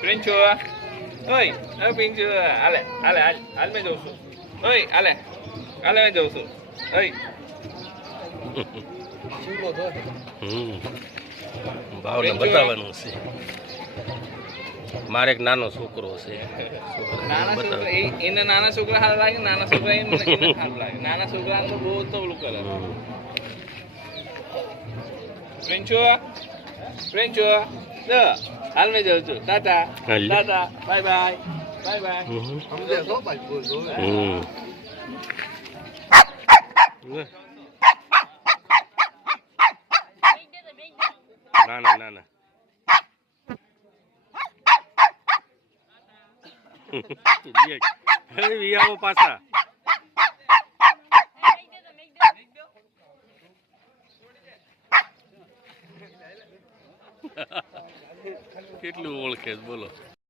પ્રિન્ચો ઓય હવે પ્રિન્ચો હાલે હાલે હાલ હાલ મેં જઉં છું ઓય હાલે હાલે મેં જઉં છું ઓય ભાવને બતાવવાનું છે. મારે એક નાનો છોકરો છે. નાના છોકરા એને નાના છોકરા સારા લાગે નાના છોકરા એને સારું લાગે નાના છોકરાને તો બહુ તો ઓલું કરે પ્રિન્ચો પ્રિન્ચો હાલ મેં જાઉં છું Tata Tata bye bye bye bye ના ના ના ના વિયાઓ પાછા કેટલું ઓળખે બોલો.